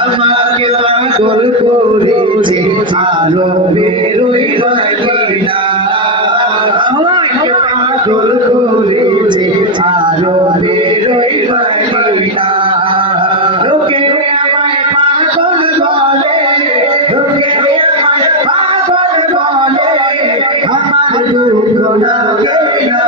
আমাকে পাগল করেছে, আলো বেরোই লাগে না আমাকে পাগল করেছে, আলো বেরোই বলে আমার দুঃখ না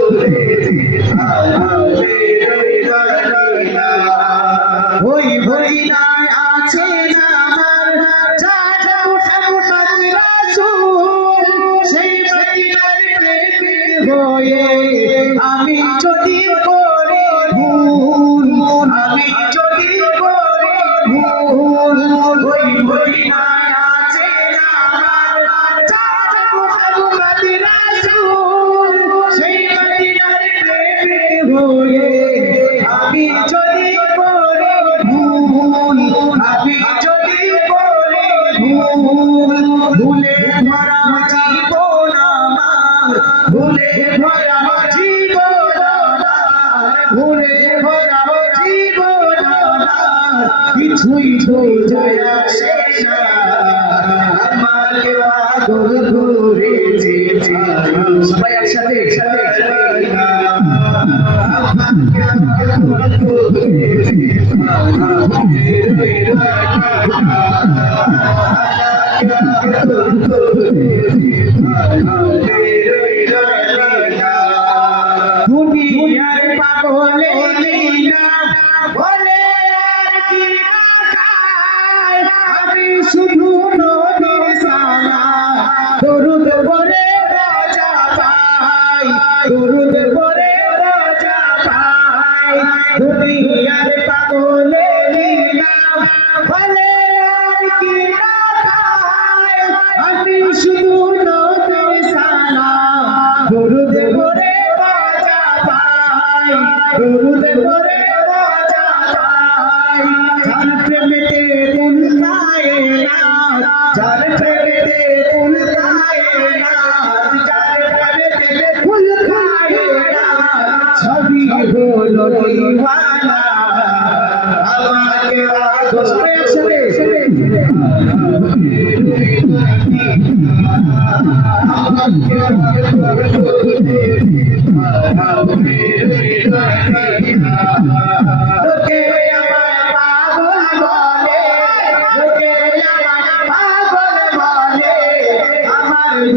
আমি যদি করে ভুল আমি যদি করে ভুল ওই ভরিনায় আছে আমি যদি কিছুই বোঝা আসে না। আমাকে পাগল করেছে সবাই একসাথে একসাথে দুনিয়ার বলে দরুদ পড়ে রাজা পড়ে যার প্রেমেতে মন পায় না যার প্রেমেতে ফুল পায় না। সবই হলো দিওয়ানা আমাকে রাখো সবাই একসাথে লোকে